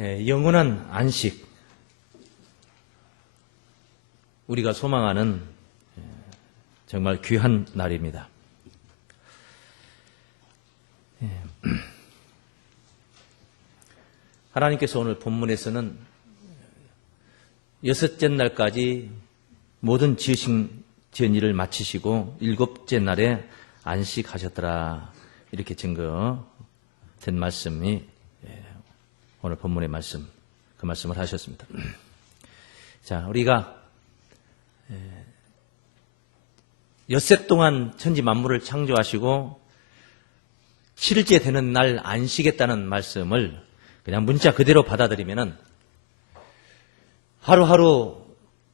영원한 안식, 우리가 소망하는 정말 귀한 날입니다. 하나님께서 오늘 본문에서는 여섯째 날까지 모든 지으신 일을 마치시고 일곱째 날에 안식하셨더라, 이렇게 증거된 말씀이 오늘 본문의 말씀, 그 말씀을 하셨습니다. 자, 우리가 엿새 동안 천지 만물을 창조하시고 7일째 되는 날 안식했다는 말씀을 그냥 문자 그대로 받아들이면은 하루하루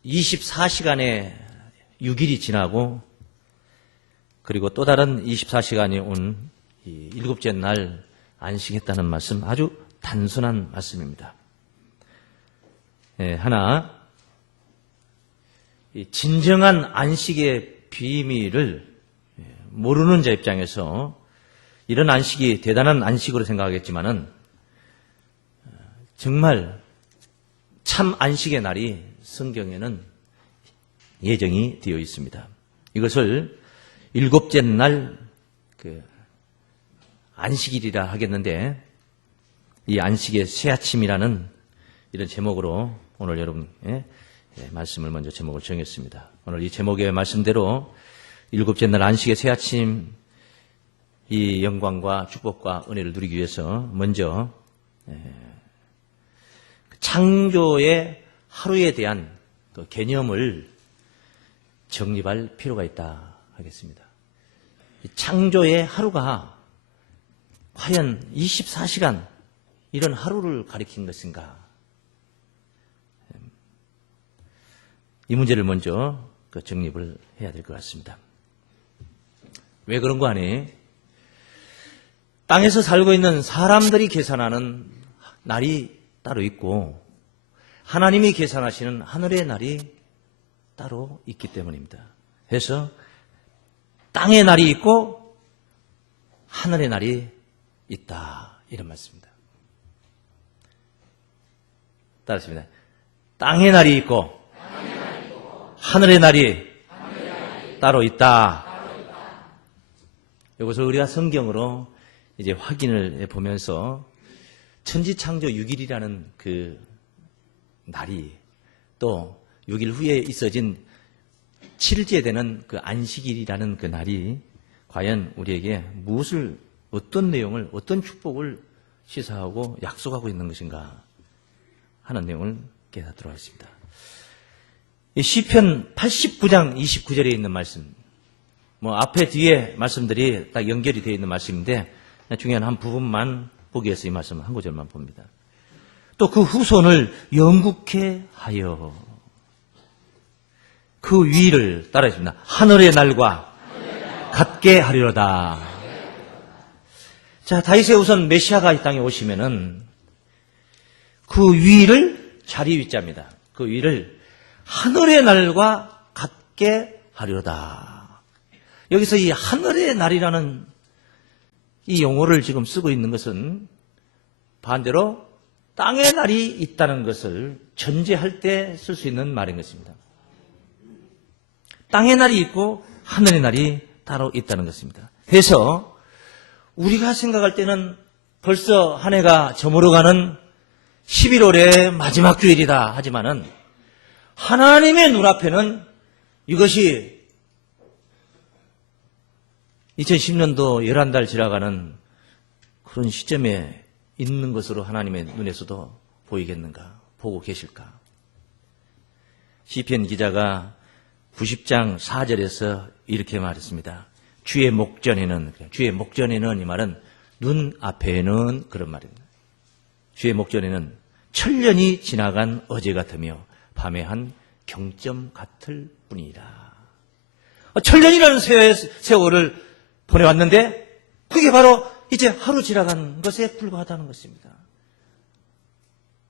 24시간에 6일이 지나고, 그리고 또 다른 24시간이 온 이 일곱째 날 안식했다는 말씀, 아주 단순한 말씀입니다. 하나, 진정한 안식의 비밀을 모르는 자 입장에서 이런 안식이 대단한 안식으로 생각하겠지만은 정말 참 안식의 날이 성경에는 예정이 되어 있습니다. 이것을 일곱째 날 안식일이라 하겠는데, 이 안식의 새아침이라는 이런 제목으로 오늘 여러분의 말씀을 먼저 제목을 정했습니다. 오늘 이 제목의 말씀대로 일곱째 날 안식의 새아침, 이 영광과 축복과 은혜를 누리기 위해서 먼저 창조의 하루에 대한 그 개념을 정립할 필요가 있다 하겠습니다. 창조의 하루가 과연 24시간 이런 하루를 가리킨 것인가? 이 문제를 먼저 정립을 해야 될 것 같습니다. 왜 그런 거 아니? 땅에서 살고 있는 사람들이 계산하는 날이 따로 있고 하나님이 계산하시는 하늘의 날이 따로 있기 때문입니다. 그래서 땅의 날이 있고 하늘의 날이 있다, 이런 말씀입니다. 따라하십니다. 땅의 날이 있고 하늘의 날이 따로 있다. 이것을 우리가 성경으로 이제 확인을 해보면서 천지창조 6일이라는 그 날이, 또 6일 후에 있어진 7일째 되는 그 안식일이라는 그 날이 과연 우리에게 무엇을, 어떤 내용을, 어떤 축복을 시사하고 약속하고 있는 것인가 하는 내용을 깨닫도록 하겠습니다. 이 시편 89장 29절에 있는 말씀, 앞에 뒤에 말씀들이 딱 연결이 되어 있는 말씀인데 중요한 한 부분만 보기 위해서 이 말씀 한 구절만 봅니다. 또 그 후손을 영국케 하여 그 위를, 따라했습니다. 하늘의 날과 같게 하리로다. 자, 다윗의 우선 메시아가 이 땅에 오시면은 그 위를, 자리 위자입니다. 그 위를 하늘의 날과 같게 하리로다. 여기서 이 하늘의 날이라는 이 용어를 지금 쓰고 있는 것은 반대로 땅의 날이 있다는 것을 전제할 때 쓸 수 있는 말인 것입니다. 땅의 날이 있고 하늘의 날이 따로 있다는 것입니다. 그래서 우리가 생각할 때는 벌써 한 해가 저물어가는 11월의 마지막 주일이다 하지만은 하나님의 눈앞에는 이것이 2010년도 11달 지나가는 그런 시점에 있는 것으로 하나님의 눈에서도 보이겠는가, 보고 계실까? 시편 기자가 90장 4절에서 이렇게 말했습니다. 주의 목전에는 이 말은 눈앞에는, 그런 말입니다. 주의 목전에는 천년이 지나간 어제 같으며 밤의 한 경점 같을 뿐이라. 천년이라는 세월을 보내왔는데 그게 바로 이제 하루 지나간 것에 불과하다는 것입니다.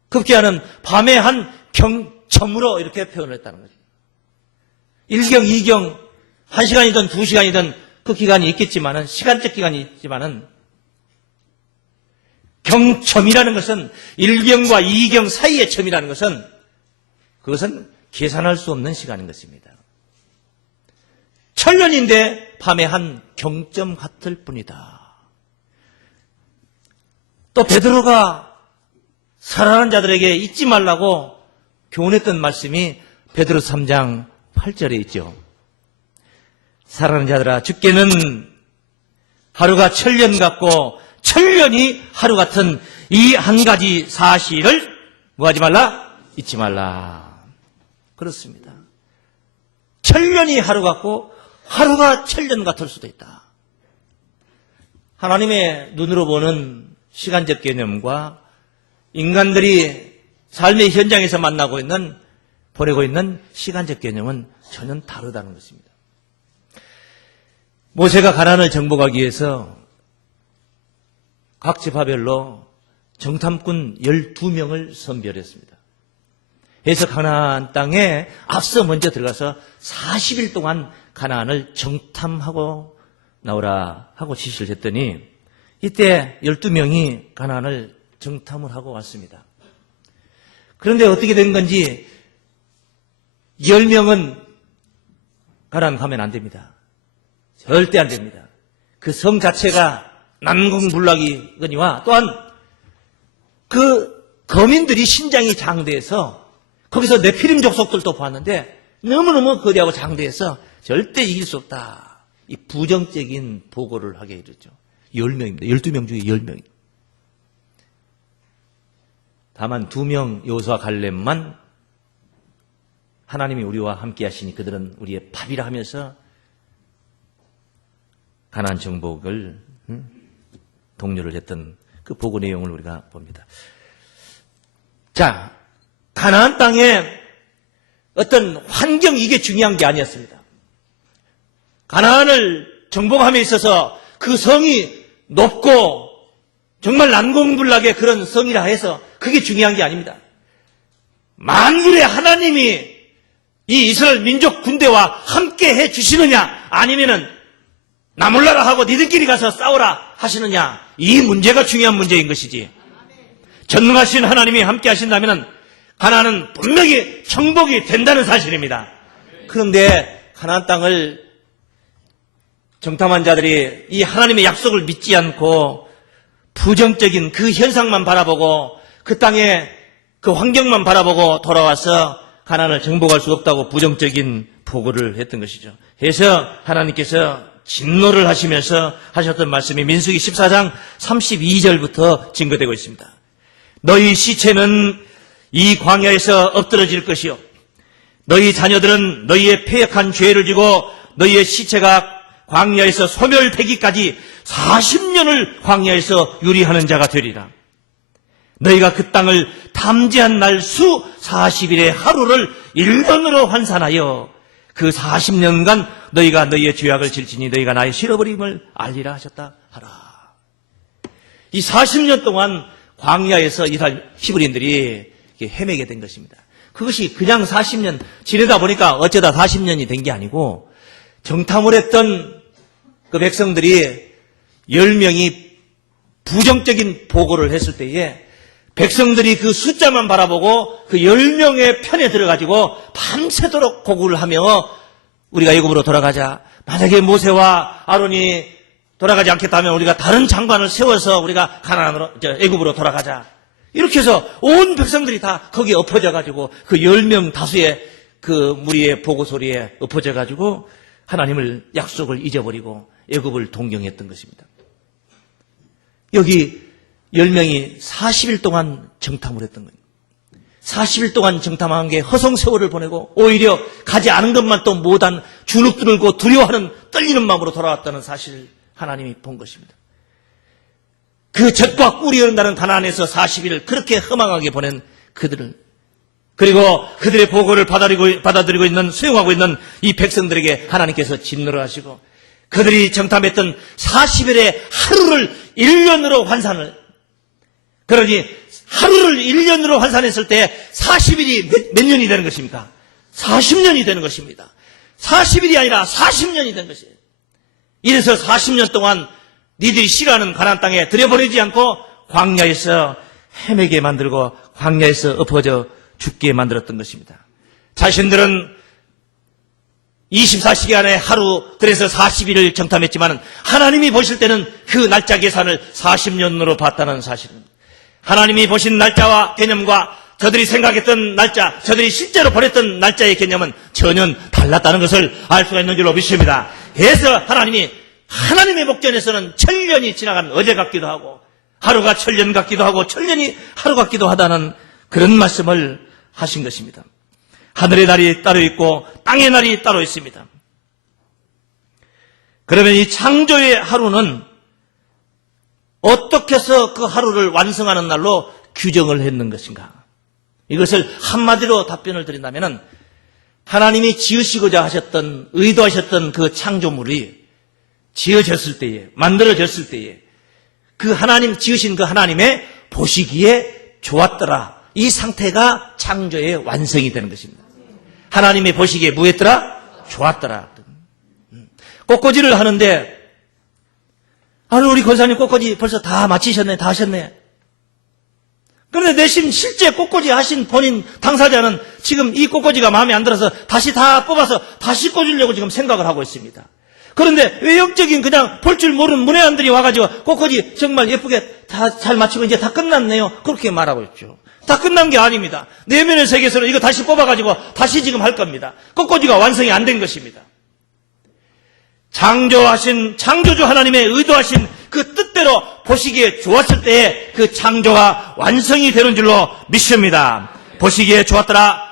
급기야는 밤의 한 경점으로 이렇게 표현을 했다는 거죠. 1경, 2경, 1시간이든 2시간이든 그 기간이 있겠지만은, 시간적 기간이 있지만은 경첨이라는 것은 1경과 2경 사이의 첨이라는 것은 그것은 계산할 수 없는 시간인 것입니다. 천년인데 밤에 한 경점 같을 뿐이다. 또 베드로가 살아난 자들에게 잊지 말라고 교훈했던 말씀이 베드로 3장 8절에 있죠. 살아난 자들아, 주께는 하루가 천년 같고 천년이 하루 같은 이 한 가지 사실을 뭐하지 말라? 잊지 말라. 그렇습니다. 천년이 하루 같고 하루가 천년 같을 수도 있다. 하나님의 눈으로 보는 시간적 개념과 인간들이 삶의 현장에서 만나고 있는, 보내고 있는 시간적 개념은 전혀 다르다는 것입니다. 모세가 가나안을 정복하기 위해서 각 지파별로 정탐꾼 12명을 선별했습니다. 그래서 가나안 땅에 앞서 먼저 들어가서 40일 동안 가나안을 정탐하고 나오라 하고 지시를 했더니 이때 12명이 가나안을 정탐을 하고 왔습니다. 그런데 어떻게 된 건지 10명은 가나안 가면 안 됩니다. 절대 안 됩니다. 그 성 자체가 난공불락이거니와 또한 그 거민들이 신장이 장대해서 거기서 네피림 족속들도 봤는데 너무너무 거대하고 장대해서 절대 이길 수 없다. 이 부정적인 보고를 하게 이르죠. 10명입니다. 12명 중에 10명. 다만 2명 여호수아 갈렙만 하나님이 우리와 함께 하시니 그들은 우리의 밥이라 하면서 가나안 정복을 독려를 했던 그 보고 내용을 우리가 봅니다. 자, 가나안 땅에 어떤 환경, 이게 중요한 게 아니었습니다. 가나안을 정복함에 있어서 그 성이 높고 정말 난공불락의 그런 성이라 해서 그게 중요한 게 아닙니다. 만군의 하나님이 이 이스라엘 민족 군대와 함께 해 주시느냐, 아니면은 나 몰라라 하고 니들끼리 가서 싸우라 하시느냐, 이 문제가 중요한 문제인 것이지. 전능하신 하나님이 함께 하신다면 가나안은 분명히 정복이 된다는 사실입니다. 그런데 가나안 땅을 정탐한 자들이 이 하나님의 약속을 믿지 않고 부정적인 그 현상만 바라보고 그 땅의 그 환경만 바라보고 돌아와서 가나안을 정복할 수 없다고 부정적인 보고를 했던 것이죠. 그래서 하나님께서 진노를 하시면서 하셨던 말씀이 민수기 14장 32절부터 증거되고 있습니다. 너희 시체는 이 광야에서 엎드러질 것이요, 너희 자녀들은 너희의 패역한 죄를 지고 너희의 시체가 광야에서 소멸되기까지 40년을 광야에서 유리하는 자가 되리라. 너희가 그 땅을 탐지한 날 수 40일의 하루를 1년으로 환산하여 그 40년간 너희가 너희의 죄악을 질지니 너희가 나의 실어버림을 알리라 하셨다 하라. 이 40년 동안 광야에서 이스라엘 히브리인들이 헤매게 된 것입니다. 그것이 그냥 40년 지내다 보니까 어쩌다 40년이 된 게 아니고, 정탐을 했던 그 백성들이 10명이 부정적인 보고를 했을 때에 백성들이 그 숫자만 바라보고 그 10명의 편에 들어가지고 밤새도록 고구를 하며 우리가 애굽으로 돌아가자. 만약에 모세와 아론이 돌아가지 않겠다면 우리가 다른 장관을 세워서 우리가 가나안으로, 애굽으로 돌아가자. 이렇게 해서 온 백성들이 다 거기에 엎어져가지고 그 10명 다수의 그 무리의 보고 소리에 엎어져가지고 하나님을 약속을 잊어버리고 애굽을 동경했던 것입니다. 여기 10명이 40일 동안 정탐을 했던 거예요. 40일 동안 정탐한 게 허송세월을 보내고 오히려 가지 않은 것만 또 못한 주눅들고 두려워하는 떨리는 마음으로 돌아왔다는 사실을 하나님이 본 것입니다. 그 젖과 꿀이 흐른다는 가나안에서 40일을 그렇게 허망하게 보낸 그들을, 그리고 그들의 보고를 받아들이고 있는, 수용하고 있는 이 백성들에게 하나님께서 진노를 하시고 그들이 정탐했던 40일의 하루를 1년으로 환산을, 그러니 하루를 1년으로 환산했을 때 40일이 몇 년이 되는 것입니까? 40년이 되는 것입니다. 40일이 아니라 40년이 된 것이에요. 이래서 40년 동안 니들이 싫어하는 가나안 땅에 들여보내지 않고 광야에서 헤매게 만들고 광야에서 엎어져 죽게 만들었던 것입니다. 자신들은 24시간에 하루, 그래서 40일을 정탐했지만 하나님이 보실 때는 그 날짜 계산을 40년으로 봤다는 사실입니다. 하나님이 보신 날짜와 개념과 저들이 생각했던 날짜, 저들이 실제로 보냈던 날짜의 개념은 전혀 달랐다는 것을 알 수가 있는 줄로 믿습니다. 그래서 하나님의 목전에서는 천년이 지나간 어제 같기도 하고 하루가 천년 같기도 하고 천년이 하루 같기도 하다는 그런 말씀을 하신 것입니다. 하늘의 날이 따로 있고 땅의 날이 따로 있습니다. 그러면 이 창조의 하루는 어떻게 해서 그 하루를 완성하는 날로 규정을 했는 것인가? 이것을 한마디로 답변을 드린다면 하나님이 지으시고자 하셨던, 의도하셨던 그 창조물이 지어졌을 때에, 만들어졌을 때에 그 하나님, 지으신 그 하나님의 보시기에 좋았더라. 이 상태가 창조의 완성이 되는 것입니다. 하나님의 보시기에 뭐했더라? 좋았더라. 꽃꽂이를 하는데, 우리 권사님 꽃꽂이 벌써 다 마치셨네, 다 하셨네. 그런데 내심 실제 꽃꽂이 하신 본인 당사자는 지금 이 꽃꽂이가 마음에 안 들어서 다시 다 뽑아서 다시 꽂으려고 지금 생각을 하고 있습니다. 그런데 외형적인 그냥 볼 줄 모르는 문외한들이 와가지고 꽃꽂이 정말 예쁘게 다 잘 마치고 이제 다 끝났네요. 그렇게 말하고 있죠. 다 끝난 게 아닙니다. 내면의 세계에서는 이거 다시 뽑아가지고 다시 지금 할 겁니다. 꽃꽂이가 완성이 안 된 것입니다. 창조주 하나님의 의도하신 그 뜻대로 보시기에 좋았을 때에 그 창조가 완성이 되는 줄로 믿습니다. 보시기에 좋았더라.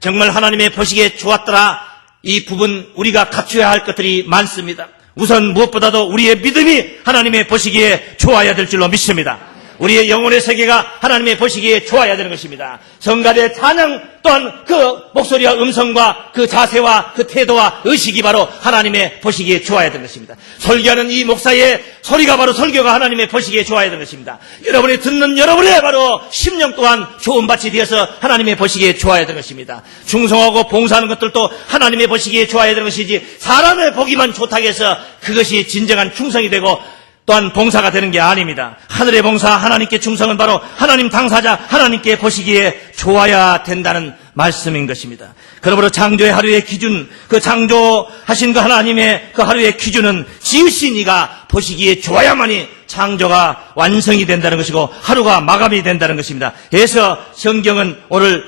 정말 하나님의 보시기에 좋았더라. 이 부분 우리가 갖춰야 할 것들이 많습니다. 우선 무엇보다도 우리의 믿음이 하나님의 보시기에 좋아야 될 줄로 믿습니다. 우리의 영혼의 세계가 하나님의 보시기에 좋아야 되는 것입니다. 성가대 찬양 또한 그 목소리와 음성과 그 자세와 그 태도와 의식이 바로 하나님의 보시기에 좋아야 되는 것입니다. 설교하는 이 목사의 소리가 바로 설교가 하나님의 보시기에 좋아야 되는 것입니다. 여러분이 듣는 여러분의 바로 심령 또한 좋은 밭이 되어서 하나님의 보시기에 좋아야 되는 것입니다. 충성하고 봉사하는 것들도 하나님의 보시기에 좋아야 되는 것이지 사람의 보기만 좋다고 해서 그것이 진정한 충성이 되고 또한 봉사가 되는 게 아닙니다. 하늘의 봉사, 하나님께 충성은 바로 하나님 당사자, 하나님께 보시기에 좋아야 된다는 말씀인 것입니다. 그러므로 창조의 하루의 기준, 그 창조하신 그 하나님의 그 하루의 기준은 지으신 이가 보시기에 좋아야만이 창조가 완성이 된다는 것이고 하루가 마감이 된다는 것입니다. 그래서 성경은 오늘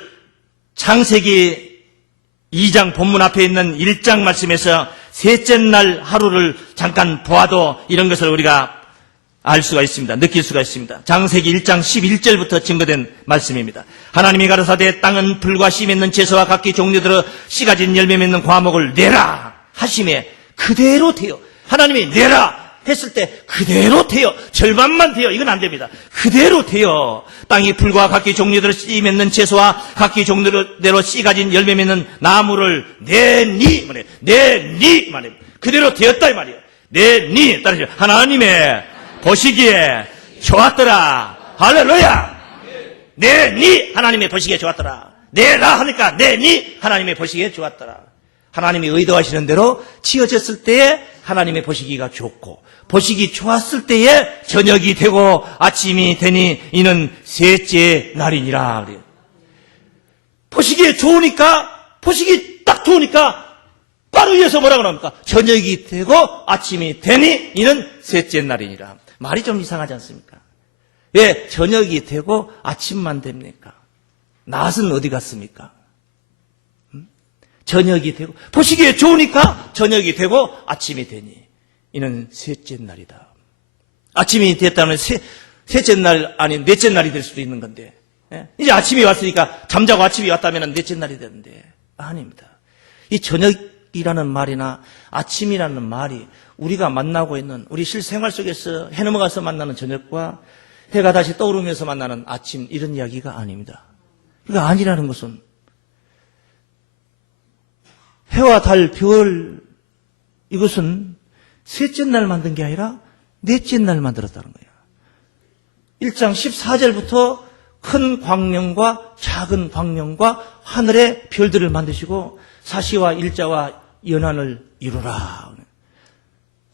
창세기 2장 본문 앞에 있는 1장 말씀에서 셋째 날 하루를 잠깐 보아도 이런 것을 우리가 알 수가 있습니다. 느낄 수가 있습니다. 창세기 1장 11절부터 증거된 말씀입니다. 하나님이 가라사대 땅은 풀과 씨 맺는 채소와 각기 종류대로 씨 가진 열매 맺는 과목을 내라 하심에 그대로 되어, 하나님이 내라 했을 때 그대로 되어, 절반만 되어, 이건 안 됩니다. 그대로 되어 땅이 풀과 각기 종류대로 씨 맺는 채소와 각기 종류대로 씨 가진 열매 맺는 나무를 내니 말이에요. 그대로 되었다 이 말이에요. 내니 따라서 하나님의 보시기에 좋았더라. 할렐루야. 내니 하나님의 보시기에 좋았더라. 내라 하니까 내니 하나님의 보시기에 좋았더라. 하나님이 의도하시는 대로 지어졌을 때에 하나님의 보시기가 좋고 보시기 좋았을 때에 저녁이 되고 아침이 되니 이는 셋째 날이니라 그래요. 보시기에 좋으니까, 보시기 딱 좋으니까 바로 이어서 뭐라고 나옵니까? 저녁이 되고 아침이 되니 이는 셋째 날이니라. 말이 좀 이상하지 않습니까? 왜 저녁이 되고 아침만 됩니까? 낮은 어디 갔습니까? 저녁이 되고 보시기에 좋으니까 저녁이 되고 아침이 되니 이는 셋째 날이다. 아침이 됐다면 셋째 날 아닌 넷째 날이 될 수도 있는 건데, 이제 아침이 왔으니까 잠자고 아침이 왔다면 넷째 날이 되는데 아닙니다. 이 저녁이라는 말이나 아침이라는 말이 우리가 만나고 있는 우리 실생활 속에서 해 넘어가서 만나는 저녁과 해가 다시 떠오르면서 만나는 아침, 이런 이야기가 아닙니다. 그러니까 아니라는 것은 해와 달, 별, 이것은 셋째 날 만든 게 아니라 넷째 날 만들었다는 거예요. 1장 14절부터 큰 광명과 작은 광명과 하늘의 별들을 만드시고 사시와 일자와 연한을 이루라.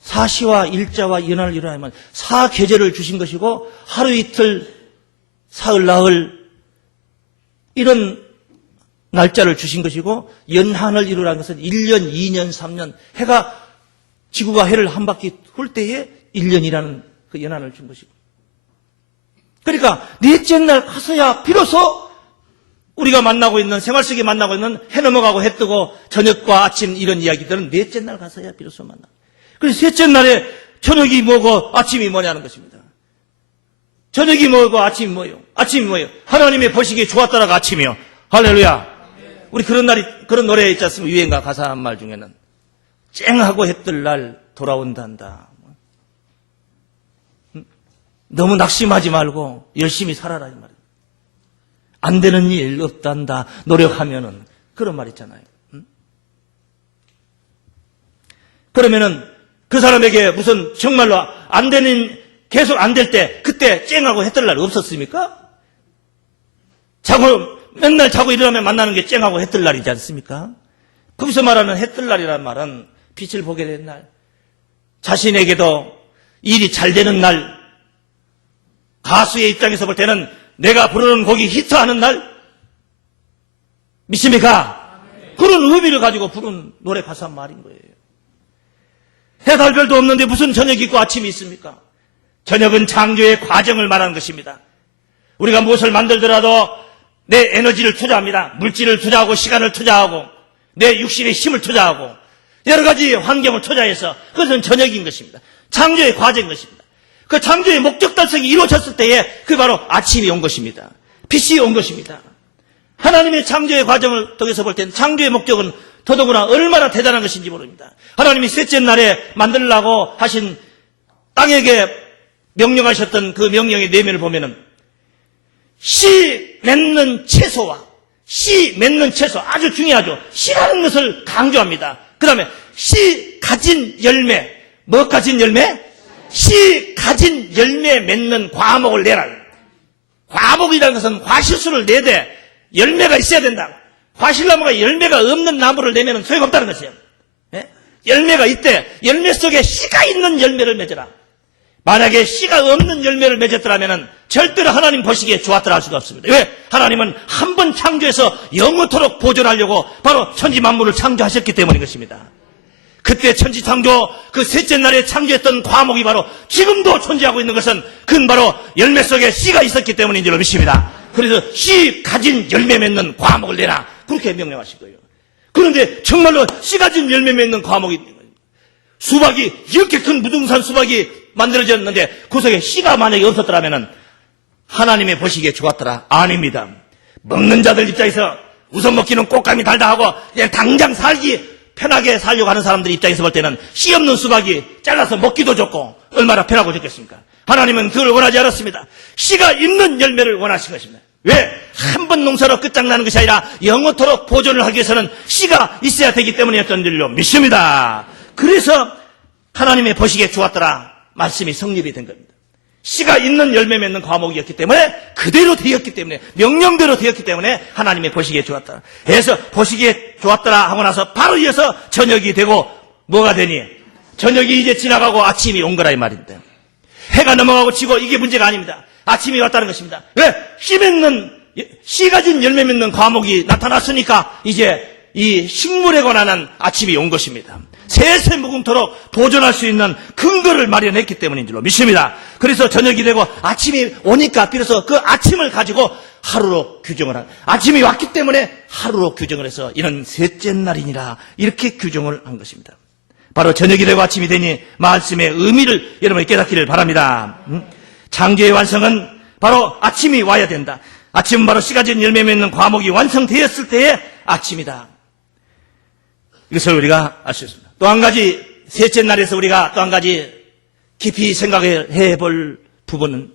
사시와 일자와 연한을 이루라면 사계절을 주신 것이고 하루 이틀 사흘 나흘 이런 날짜를 주신 것이고 연한을 이루라는 것은 1년, 2년, 3년 해가 지구가 해를 한 바퀴 돌 때에 1년이라는 그 연한을 준 것이고 그러니까 넷째 날 가서야 비로소 우리가 만나고 있는 생활 속에 만나고 있는 해 넘어가고 해 뜨고 저녁과 아침 이런 이야기들은 넷째 날 가서야 비로소 만나. 그래서 셋째 날에 저녁이 뭐고 아침이 뭐냐는 것입니다. 저녁이 뭐고 아침이 뭐예요? 아침이 뭐예요? 하나님의 보시기에 좋았더라가 아침이요. 할렐루야. 우리 그런 날이 그런 노래 있지 않습니까? 유행가 가사 한 말 중에는 쨍하고 해 뜰 날 돌아온단다. 너무 낙심하지 말고 열심히 살아라 이 말이에요. 안 되는 일 없단다. 노력하면은 그런 말 있잖아요. 그러면은 그 사람에게 무슨 정말로 안 되는 계속 안 될 때 그때 쨍하고 해 뜰 날 없었습니까? 맨날 자고 일어나면 만나는 게 쨍하고 해 뜰 날이지 않습니까? 거기서 말하는 해 뜰 날이라는 말은 빛을 보게 된 날, 자신에게도 일이 잘 되는 날, 가수의 입장에서 볼 때는 내가 부르는 곡이 히트하는 날, 믿습니까? 그런 의미를 가지고 부른 노래 가사 말인 거예요. 해, 달, 별도 없는데 무슨 저녁이 있고 아침이 있습니까? 저녁은 창조의 과정을 말하는 것입니다. 우리가 무엇을 만들더라도 내 에너지를 투자합니다. 물질을 투자하고 시간을 투자하고 내 육신의 힘을 투자하고 여러 가지 환경을 투자해서 그것은 저녁인 것입니다. 창조의 과정인 것입니다. 그 창조의 목적 달성이 이루어졌을 때에 그게 바로 아침이 온 것입니다. 빛이 온 것입니다. 하나님의 창조의 과정을 통해서 볼 때는 창조의 목적은 더더구나 얼마나 대단한 것인지 모릅니다. 하나님이 셋째 날에 만들라고 하신 땅에게 명령하셨던 그 명령의 내면을 보면은 씨 맺는 채소와 씨 맺는 채소 아주 중요하죠. 씨라는 것을 강조합니다. 그 다음에 씨 가진 열매, 뭐 가진 열매? 씨 가진 열매 맺는 과목을 내라. 과목이라는 것은 과실수를 내되 열매가 있어야 된다. 과실나무가 열매가 없는 나무를 내면 소용없다는 것이에요. 예? 열매가 있대. 열매 속에 씨가 있는 열매를 맺어라. 만약에 씨가 없는 열매를 맺었더라면 절대로 하나님 보시기에 좋았더라 할 수가 없습니다. 왜? 하나님은 한 번 창조해서 영원토록 보존하려고 바로 천지 만물을 창조하셨기 때문인 것입니다. 그때 천지 창조 그 셋째 날에 창조했던 과목이 바로 지금도 존재하고 있는 것은 그건 바로 열매 속에 씨가 있었기 때문인 줄로 믿습니다. 그래서 씨 가진 열매 맺는 과목을 내라. 그렇게 명령하신 거예요. 그런데 정말로 씨 가진 열매 맺는 과목이 있는 거예요. 수박이 이렇게 큰 무등산 수박이 만들어졌는데 그 속에 씨가 만약에 없었더라면 하나님의 보시기에 좋았더라? 아닙니다. 먹는 자들 입장에서 우선 먹기는 꽃감이 달다 하고 그냥 당장 편하게 살려고 하는 사람들 입장에서 볼 때는 씨 없는 수박이 잘라서 먹기도 좋고 얼마나 편하고 좋겠습니까? 하나님은 그걸 원하지 않았습니다. 씨가 있는 열매를 원하신 것입니다. 왜? 한 번 농사로 끝장나는 것이 아니라 영원토록 보존을 하기 위해서는 씨가 있어야 되기 때문이었던 줄로 믿습니다. 그래서 하나님의 보시기에 좋았더라 말씀이 성립이 된 겁니다. 씨가 있는 열매 맺는 과목이었기 때문에 그대로 되었기 때문에 명령대로 되었기 때문에 하나님의 보시기에 좋았더라. 그래서 보시기에 좋았더라 하고 나서 바로 이어서 저녁이 되고 뭐가 되니? 저녁이 이제 지나가고 아침이 온 거라 이 말인데 해가 넘어가고 지고 이게 문제가 아닙니다. 아침이 왔다는 것입니다. 왜? 씨 가진 열매 맺는 과목이 나타났으니까 이제 이 식물에 관한 아침이 온 것입니다. 세세 무궁토록 보존할 수 있는 근거를 마련했기 때문인 줄로 믿습니다. 그래서 저녁이 되고 아침이 오니까 비로소 그 아침을 가지고 하루로 규정을 한 아침이 왔기 때문에 하루로 규정을 해서 이런 셋째 날이니라 이렇게 규정을 한 것입니다. 바로 저녁이 되고 아침이 되니 말씀의 의미를 여러분이 깨닫기를 바랍니다. 창조의 완성은 바로 아침이 와야 된다. 아침은 바로 씨 가진 열매 맺는 과목이 완성되었을 때의 아침이다. 이것을 우리가 알 수 있습니다. 또 한 가지 셋째 날에서 우리가 또 한 가지 깊이 생각해 볼 부분은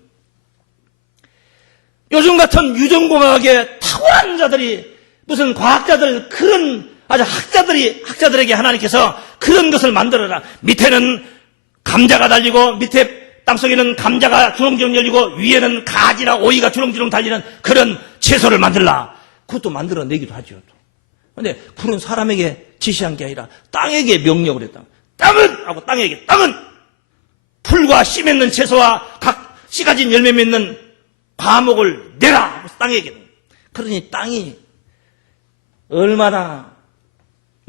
요즘 같은 유전공학에 탁월한 자들이 무슨 과학자들 그런 아주 학자들에게 하나님께서 그런 것을 만들어라. 밑에는 감자가 달리고 밑에 땅속에는 감자가 주렁주렁 열리고 위에는 가지나 오이가 주렁주렁 달리는 그런 채소를 만들라. 그것도 만들어내기도 하죠. 그런데 그런 사람에게 지시한 게 아니라 땅에게 명령을 했다. 땅은! 하고 땅에게 땅은! 풀과 씨 맺는 채소와 각 씨 가진 열매 맺는 과목을 내라! 하고 땅에게. 그러니 땅이 얼마나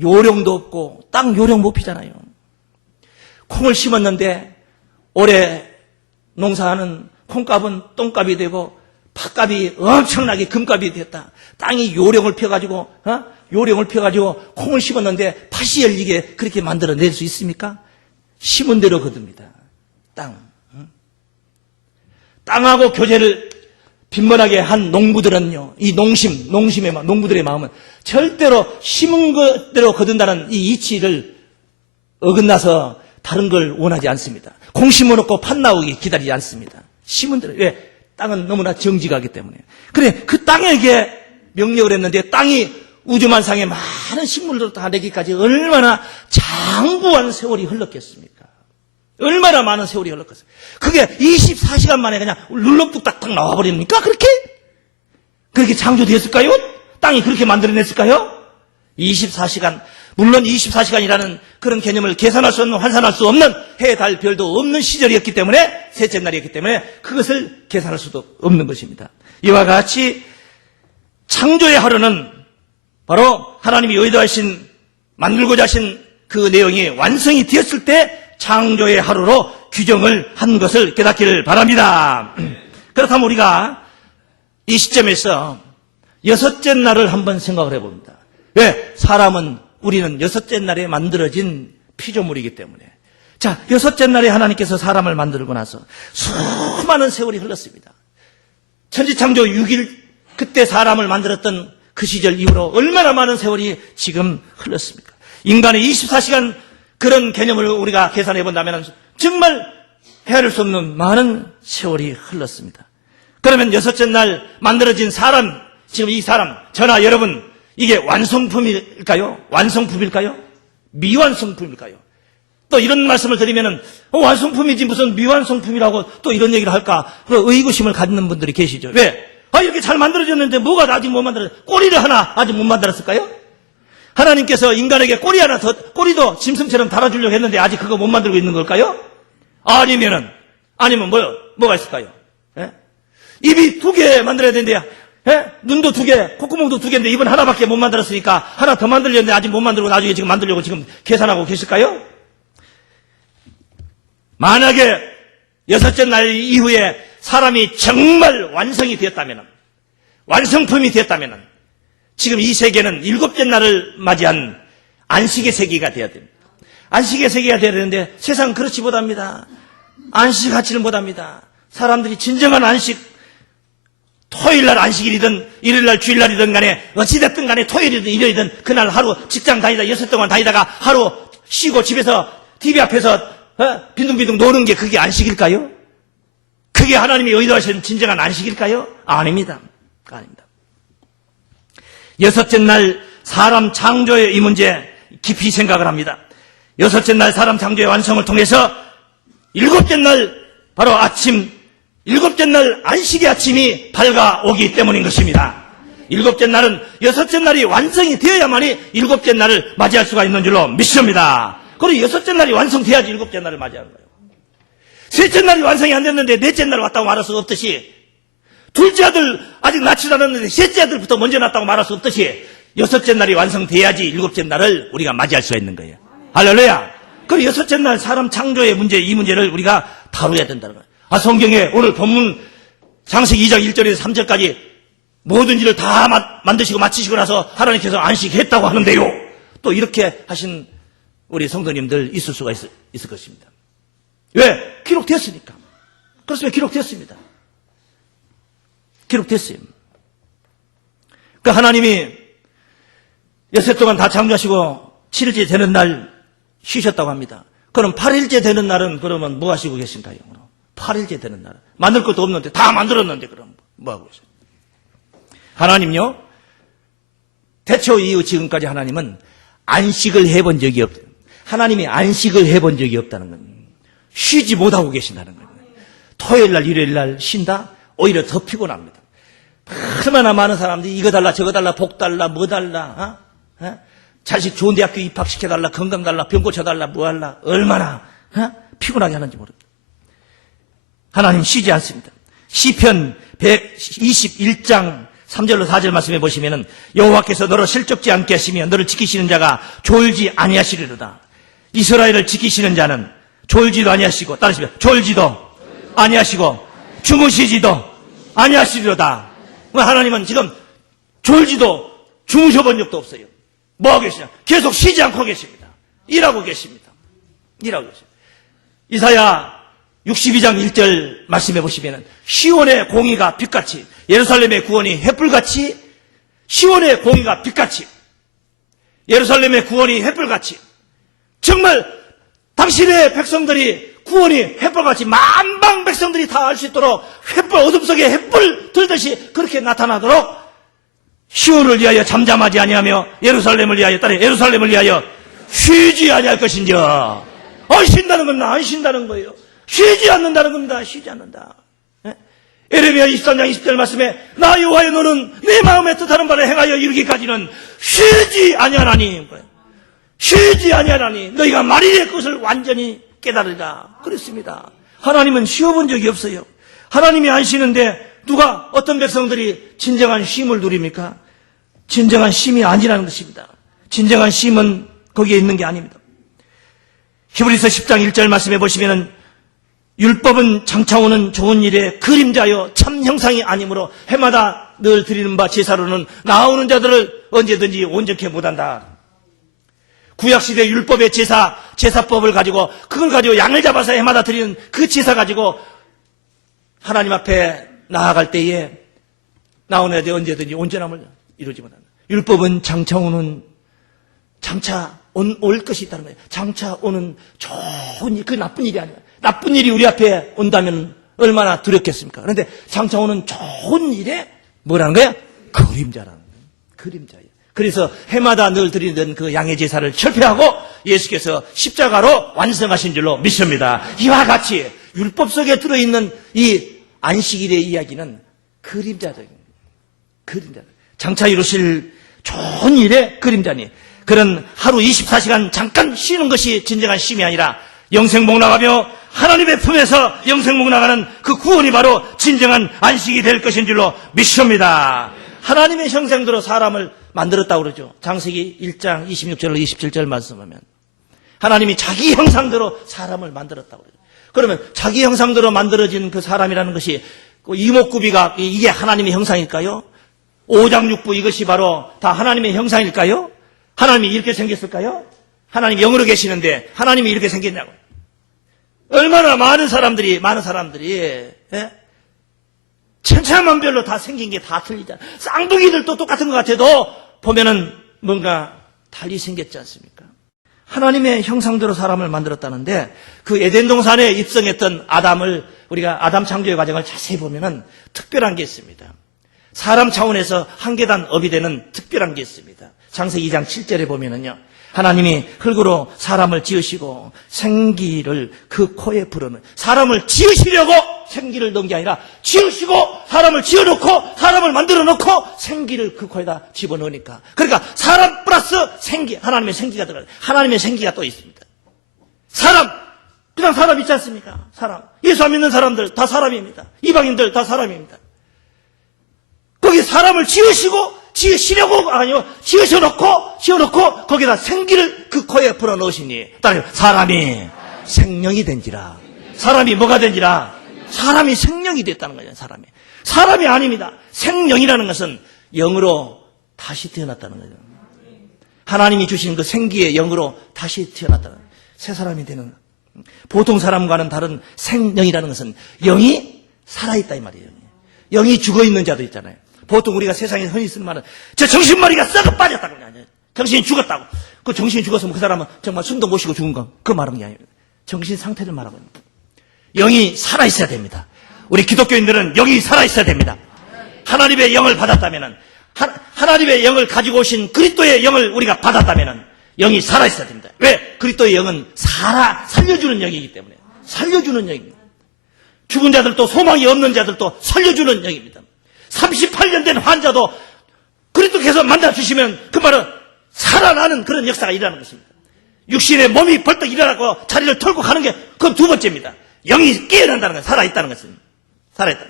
요령도 없고 땅 요령 못 피잖아요. 콩을 심었는데 올해 농사하는 콩값은 똥값이 되고 팥값이 엄청나게 금값이 됐다. 땅이 요령을 펴가지고 콩을 심었는데 팥이 열리게 그렇게 만들어낼 수 있습니까? 심은 대로 거둡니다. 땅하고 교제를 빈번하게 한 농부들은요, 이 농부들의 마음은 절대로 심은 것대로 거둔다는 이 이치를 어긋나서 다른 걸 원하지 않습니다. 콩 심어놓고 팥 나오기 기다리지 않습니다. 심은 대로. 왜? 땅은 너무나 정직하기 때문에. 그래, 그 땅에게 명령을 했는데 땅이 우주만상에 많은 식물들을 다 내기까지 얼마나 장구한 세월이 흘렀겠습니까? 얼마나 많은 세월이 흘렀겠어요. 그게 24시간 만에 그냥 룰럭뚝딱딱 나와버립니까? 그렇게 창조되었을까요? 땅이 그렇게 만들어냈을까요? 24시간, 물론 24시간이라는 그런 개념을 계산할 수 없는, 환산할 수 없는 해, 달, 별도 없는 시절이었기 때문에, 셋째 날이었기 때문에 그것을 계산할 수도 없는 것입니다. 이와 같이 창조의 하루는 바로 하나님이 의도하신, 만들고자 하신 그 내용이 완성이 되었을 때 창조의 하루로 규정을 한 것을 깨닫기를 바랍니다. 그렇다면 우리가 이 시점에서 여섯째 날을 한번 생각을 해봅니다. 왜? 우리는 여섯째 날에 만들어진 피조물이기 때문에. 자, 여섯째 날에 하나님께서 사람을 만들고 나서 수많은 세월이 흘렀습니다. 천지창조 6일 그때 사람을 만들었던 그 시절 이후로 얼마나 많은 세월이 지금 흘렀습니까? 인간의 24시간 그런 개념을 우리가 계산해 본다면 정말 헤아릴 수 없는 많은 세월이 흘렀습니다. 그러면 여섯째 날 만들어진 사람, 지금 이 사람, 저나 여러분, 이게 완성품일까요? 완성품일까요? 미완성품일까요? 또 이런 말씀을 드리면은 완성품이지 무슨 미완성품이라고 또 이런 얘기를 할까? 의구심을 갖는 분들이 계시죠. 왜? 이렇게 잘 만들어졌는데 뭐가 아직 못 만들었어요? 꼬리를 하나 아직 못 만들었을까요? 하나님께서 인간에게 꼬리도 짐승처럼 달아주려고 했는데 아직 그거 못 만들고 있는 걸까요? 아니면 뭐가 있을까요? 예? 입이 2개 만들어야 되는데, 예? 눈도 2개, 콧구멍도 2개인데 입은 하나밖에 못 만들었으니까 하나 더 만들려는데 아직 못 만들고 나중에 지금 만들려고 지금 계산하고 계실까요? 만약에 여섯째 날 이후에 사람이 정말 완성이 되었다면, 완성품이 되었다면, 지금 이 세계는 7째 날을 맞이한 안식의 세계가 되어야 됩니다. 안식의 세계가 되어야 되는데 세상은 그렇지 못합니다. 안식하지를 못합니다. 사람들이 진정한 안식, 토요일날 안식일이든 일요일날 주일날이든 간에 어찌됐든 간에 토요일이든 일요일이든 그날 하루 직장 다니다 6시 동안 다니다가 하루 쉬고 집에서 TV 앞에서 빈둥빈둥 노는 게 그게 안식일까요? 그게 하나님이 의도하신 진정한 안식일까요? 아닙니다. 아닙니다. 여섯째 날 사람 창조의 이 문제 깊이 생각을 합니다. 여섯째 날 사람 창조의 완성을 통해서 7째 날 바로 아침, 7째 날 안식의 아침이 밝아오기 때문인 것입니다. 7째 날은 6째 날이 완성이 되어야만이 7째 날을 맞이할 수가 있는 줄로 믿습니다. 그리고 6째 날이 완성돼야지 7째 날을 맞이하는 거예요. 셋째 날이 완성이 안 됐는데 넷째 날 왔다고 말할 수 없듯이, 둘째 아들 아직 낳지도 않았는데 셋째 아들부터 먼저 낳았다고 말할 수 없듯이 6째 날이 완성돼야지 7째 날을 우리가 맞이할 수가 있는 거예요. 할렐루야. 그리고 6째 날 사람 창조의 문제, 이 문제를 우리가 다루어야 된다는 거예요. 성경에 오늘 본문 창세기 2장 1절에서 3절까지 모든 일을 다 만드시고 마치시고 나서 하나님께서 안식했다고 하는데요, 또 이렇게 하신 우리 성도님들 있을 수가 있을 것입니다. 왜? 기록됐으니까. 그렇습니다. 기록됐습니다. 기록됐어요. 그러니까 하나님이 6해 동안 다 창조하시고 7일째 되는 날 쉬셨다고 합니다. 그럼 8일째 되는 날은 그러면 뭐 하시고 계신가요? 8일째 되는 날. 만들 것도 없는데 다 만들었는데 그럼 뭐 하고 계세요? 하나님요, 태초 이후 지금까지 하나님은 안식을 해본 적이 없어요. 하나님이 안식을 해본 적이 없다는 겁니다. 쉬지 못하고 계신다는 거예요. 토요일 날, 일요일 날 쉰다? 오히려 더 피곤합니다. 얼마나 많은 사람들이 이거 달라, 저거 달라, 복 달라, 뭐 달라, 자식 좋은 대학교 입학시켜달라, 건강 달라, 병 고쳐달라, 뭐 할라, 얼마나 피곤하게 하는지 모릅니다. 하나님 쉬지 않습니다. 시편 121장 3절로 4절 말씀해 보시면은 여호와께서 너를 실족지 않게 하시며 너를 지키시는 자가 졸지 아니하시리로다. 이스라엘을 지키시는 자는 졸지도 아니하시고, 따르시면 졸지도 아니하시고 주무시지도 아니하시리로다. 하나님은 지금 졸지도 주무셔본 적도 없어요. 뭐 하고 계시냐? 계속 쉬지 않고 계십니다. 일하고 계십니다. 일하고 계십니다. 이사야 62장 1절 말씀해 보시면 시온의 공의가 빛같이, 예루살렘의 구원이 햇불같이, 시온의 공의가 빛같이, 예루살렘의 구원이 햇불같이, 정말 당신의 백성들이 구원이 햇불같이 만방 백성들이 다 알 수 있도록 햇불, 어둠 속에 햇불 들듯이 그렇게 나타나도록 시온을 위하여 잠잠하지 아니하며 예루살렘을 위하여, 따라 예루살렘을 위하여 쉬지 아니할 것인지라. 안 쉰다는 겁니다. 안 쉰다는 거예요. 쉬지 않는다는 겁니다. 쉬지 않는다. 에레미야 23장 20절 말씀에 나 여호와여 너는 내 마음에 뜻하는 바를 행하여 이르기까지는 쉬지 아니하나니, 쉬지 아니하나니 너희가 만일의 것을 완전히 깨달으리라. 그렇습니다. 하나님은 쉬어본 적이 없어요. 하나님이 안 쉬는데 누가, 어떤 백성들이 진정한 쉼을 누립니까? 진정한 쉼이 아니라는 것입니다. 진정한 쉼은 거기에 있는 게 아닙니다. 히브리서 10장 1절 말씀해 보시면은 율법은 장차오는 좋은 일의 그림자요 참 형상이 아니므로 해마다 늘 드리는 바 제사로는 나오는 자들을 언제든지 온전케 못한다. 구약시대 율법의 제사법을 가지고, 그걸 가지고 양을 잡아서 해마다 드리는 그 제사 가지고 하나님 앞에 나아갈 때에 나오는 자들이 언제든지 온전함을 이루지 못한다. 율법은 장차 오는, 장차 올 것이 있다는 거예요. 장차 오는 좋은 일, 그 나쁜 일이 아니라, 나쁜 일이 우리 앞에 온다면 얼마나 두렵겠습니까? 그런데 장차 오는 좋은 일에 뭐라는 거야? 그림자라는 거예요. 그림자예요. 그래서 해마다 늘 드리는 그 양의 제사를 철폐하고 예수께서 십자가로 완성하신 줄로 믿습니다. 이와 같이 율법 속에 들어있는 이 안식일의 이야기는 그림자적인, 그림자. 장차 이루실 좋은 일의 그림자니, 그런 하루 24시간 잠깐 쉬는 것이 진정한 쉼이 아니라 영생복 나가며 하나님의 품에서 영생복 나가는 그 구원이 바로 진정한 안식이 될 것인 줄로 믿습니다. 하나님의 형상대로 사람을 만들었다고 그러죠. 창세기 1장 26절로 27절 말씀하면 하나님이 자기 형상대로 사람을 만들었다고 그러죠. 그러면 자기 형상대로 만들어진 그 사람이라는 것이, 이목구비가 이게 하나님의 형상일까요? 오장육부 이것이 바로 다 하나님의 형상일까요? 하나님이 이렇게 생겼을까요? 하나님이 영으로 계시는데 하나님이 이렇게 생겼냐고. 얼마나 많은 사람들이 예? 천차만별로 다 생긴 게 다 틀리잖아. 쌍둥이들도 똑같은 것 같아도 보면은 뭔가 달리 생겼지 않습니까? 하나님의 형상대로 사람을 만들었다는데, 그 에덴 동산에 입성했던 아담을, 우리가 아담 창조의 과정을 자세히 보면은 특별한 게 있습니다. 사람 차원에서 한 계단 업이 되는 특별한 게 있습니다. 창세기 2장 7절에 보면은요, 하나님이 흙으로 사람을 지으시고 생기를 그 코에 불어넣은, 사람을 지으시려고 생기를 넣은 게 아니라 지으시고 사람을 지어놓고 사람을 만들어 놓고 생기를 그 코에다 집어넣으니까, 그러니까 사람 플러스 생기, 하나님의 생기가 들어가요. 하나님의 생기가 또 있습니다. 사람, 그냥 사람 있지 않습니까? 사람, 예수 안 믿는 사람들 다 사람입니다. 이방인들 다 사람입니다. 거기 사람을 지으시려고 아니요, 지어놓고 거기다 생기를 그 코에 불어넣으시니, 사람이 생명이 된지라. 사람이 뭐가 된지라? 사람이 생명이 됐다는 거예요. 사람이 아닙니다. 생명이라는 것은 영으로 다시 태어났다는 거죠. 하나님이 주신 그 생기의 영으로 다시 태어났다는 거예요. 새 사람이 되는, 보통 사람과는 다른 생명이라는 것은 영이 살아있다 이 말이에요. 영이 죽어있는 자도 있잖아요. 보통 우리가 세상에 흔히 쓰는 말은 저 정신머리가 썩어 빠졌다고 그러냐. 정신이 죽었다고. 그 정신이 죽었으면 그 사람은 정말 숨도 못 쉬고 죽은 거, 그 말은 게 아니에요. 정신 상태를 말하고 있는 거예요. 영이 살아있어야 됩니다. 우리 기독교인들은 영이 살아있어야 됩니다. 하나님의 영을 받았다면은, 하나님의 영을 가지고 오신 그리스도의 영을 우리가 받았다면은 영이 살아있어야 됩니다. 왜? 그리스도의 영은 살려주는 영이기 때문에. 살려주는 영입니다. 죽은 자들도, 소망이 없는 자들도 살려주는 영입니다. 38년 된 환자도 그리스도께서 만나주시면 그 말은 살아나는 그런 역사가 일어나는 것입니다. 육신의 몸이 벌떡 일어나고 자리를 털고 가는 게 그건 두 번째입니다. 영이 깨어난다는 건 살아있다는 것은. 살아있다.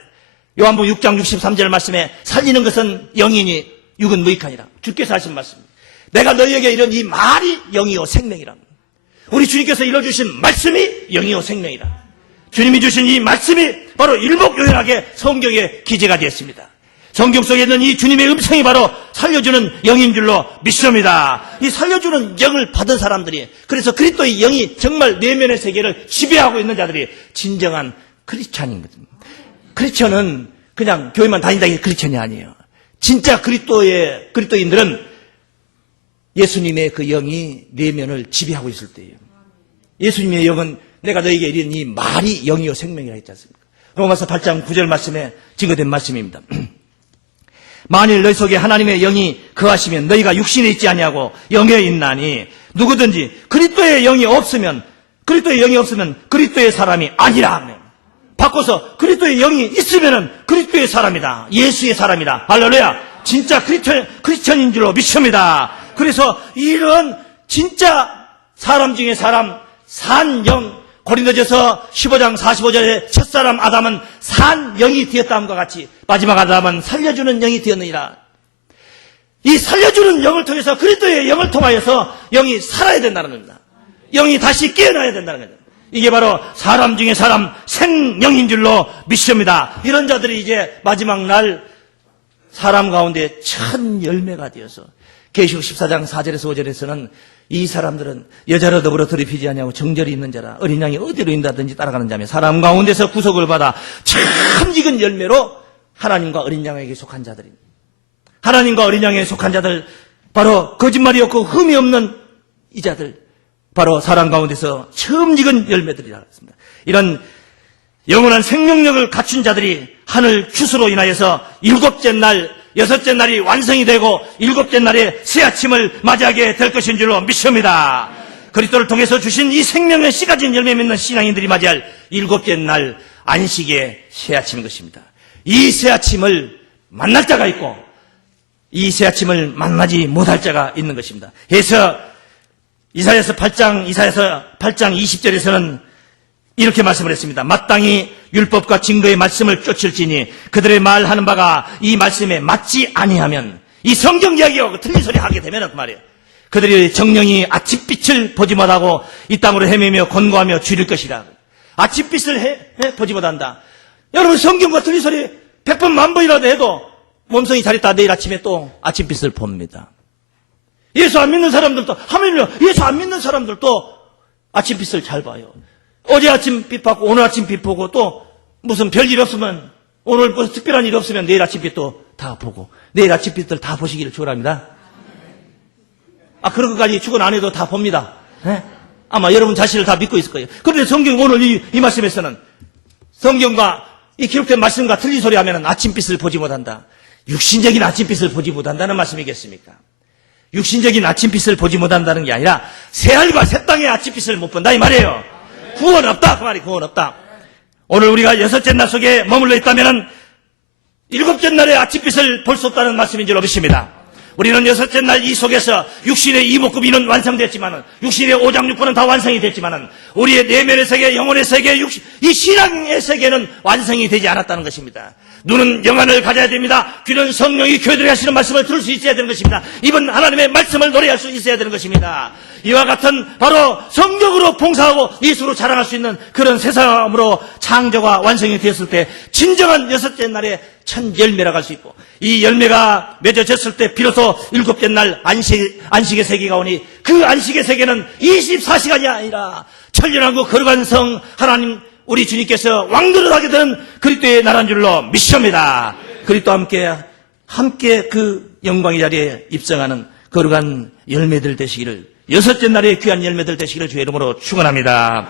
요한복음 6장 63절 말씀에 살리는 것은 영이니 육은 무익하니라. 주께서 하신 말씀입니다. 내가 너희에게 이런 이 말이 영이요 생명이라. 우리 주님께서 일러주신 말씀이 영이요 생명이라. 주님이 주신 이 말씀이 바로 일목요연하게 성경에 기재가 되었습니다. 성경 속에 있는 이 주님의 음성이 바로 살려주는 영인 줄로 믿습니다. 이 살려주는 영을 받은 사람들이, 그래서 그리스도의 영이 정말 내면의 세계를 지배하고 있는 자들이 진정한 크리스찬인 것입니다. 크리스천은 그냥 교회만 다닌다는 게 크리스천이 아니에요. 진짜 그리스도인들은 예수님의 그 영이 내면을 지배하고 있을 때예요. 예수님의 영은 내가 너에게 이른 이 말이 영이요 생명이라 했지 않습니까? 로마서 8장 9절 말씀에 증거된 말씀입니다. 만일 너희 속에 하나님의 영이 거하시면 너희가 육신에 있지 아니하고 영에 있나니 누구든지 그리스도의 영이 없으면 그리스도의 사람이 아니라. 바꿔서 그리스도의 영이 있으면은 그리스도의 사람이다. 예수의 사람이다. 할렐루야. 진짜 크리스천인 줄로 믿습니다. 그래서 이런 진짜 사람 중에 사람, 산 영, 고린도전서 15장 45절에 첫사람 아담은 산 영이 되었다함과 같이 마지막 아담은 살려주는 영이 되었느니라. 이 살려주는 영을 통해서 그리스도의 영을 통하여서 영이 살아야 된다는 겁니다. 영이 다시 깨어나야 된다는 거죠. 이게 바로 사람 중에 사람 생영인 줄로 믿습니다. 이런 자들이 이제 마지막 날 사람 가운데 첫 열매가 되어서 계시록 14장 4절에서 5절에서는 이 사람들은 여자로 더불어 더럽히지 아니하고 정절이 있는 자라 어린 양이 어디로 인다든지 따라가는 자며 사람 가운데서 구속을 받아 참 익은 열매로 하나님과 어린 양에게 속한 자들입니다. 하나님과 어린 양에게 속한 자들, 바로 거짓말이 없고 흠이 없는 이 자들, 바로 사람 가운데서 처음 익은 열매들이라 했습니다. 이런 영원한 생명력을 갖춘 자들이 하늘 추수로 인하여서 일곱째 날, 여섯째 날이 완성이 되고 일곱째 날에 새 아침을 맞이하게 될 것인 줄로 믿습니다. 그리스도를 통해서 주신 이 생명의 씨 가진 열매 맺는 신앙인들이 맞이할 일곱째 날 안식의 새 아침인 것입니다. 이 새 아침을 만날 자가 있고 이 새 아침을 만나지 못할 자가 있는 것입니다. 그래서 이사야서 8장 20절에서는 이렇게 말씀을 했습니다. 마땅히 율법과 증거의 말씀을 쫓을지니 그들의 말하는 바가 이 말씀에 맞지 아니하면, 이 성경 이야기하고 틀린 소리 하게 되면 그 말이에요. 그들이 정령이 아침빛을 보지 못하고 이 땅으로 헤매며 권고하며 줄일 것이라. 아침빛을 보지 못한다. 여러분, 성경과 틀린 소리 100번 만번이라도 해도 몸성이 잘했다 내일 아침에 또 아침빛을 봅니다. 예수 안 믿는 사람들도, 하물며 예수 안 믿는 사람들도 아침빛을 잘 봐요. 어제 아침 빛 봤고 오늘 아침 빛 보고 또 무슨 별일 없으면, 오늘 무슨 특별한 일 없으면 내일 아침 빛도 다 보고, 내일 아침 빛들 다 보시기를 축원합니다. 그런 것까지 축원 안 해도 다 봅니다. 네? 아마 여러분 자신을 다 믿고 있을 거예요. 그런데 성경 오늘 이 말씀에서는 성경과 이 기록된 말씀과 틀린 소리 하면은 아침빛을 보지 못한다. 육신적인 아침빛을 보지 못한다는 말씀이겠습니까? 육신적인 아침빛을 보지 못한다는 게 아니라 새하늘과 새 땅의 아침빛을 못 본다 이 말이에요. 구원 없다 그 말이, 구원 없다. 오늘 우리가 여섯째 날 속에 머물러 있다면은 일곱째 날의 아침빛을 볼 수 없다는 말씀인 줄 믿습니다. 우리는 여섯째 날 이 속에서 육신의 이목구비는 완성됐지만은, 육신의 오장육부는 다 완성이 됐지만은 우리의 내면의 세계, 영혼의 세계, 이 신앙의 세계는 완성이 되지 않았다는 것입니다. 눈은 영안을 가져야 됩니다. 귀는 성령이 교회들이 하시는 말씀을 들을 수 있어야 되는 것입니다. 입은 하나님의 말씀을 노래할 수 있어야 되는 것입니다. 이와 같은 바로 성경으로 봉사하고 예수로 자랑할 수 있는 그런 세상으로 창조가 완성이 되었을 때 진정한 여섯째 날의 첫 열매라고 할 수 있고, 이 열매가 맺어졌을 때 비로소 일곱째 날 안식의 세계가 오니, 그 안식의 세계는 24시간이 아니라 천년왕국 거룩한 성 하나님 우리 주님께서 왕노릇하게 되는 그리스도의 나라인 줄로 믿습니다. 그리스도와 함께 그 영광의 자리에 입성하는 거룩한 열매들 되시기를, 여섯째 날의 귀한 열매들 되시기를 주의 이름으로 축원합니다.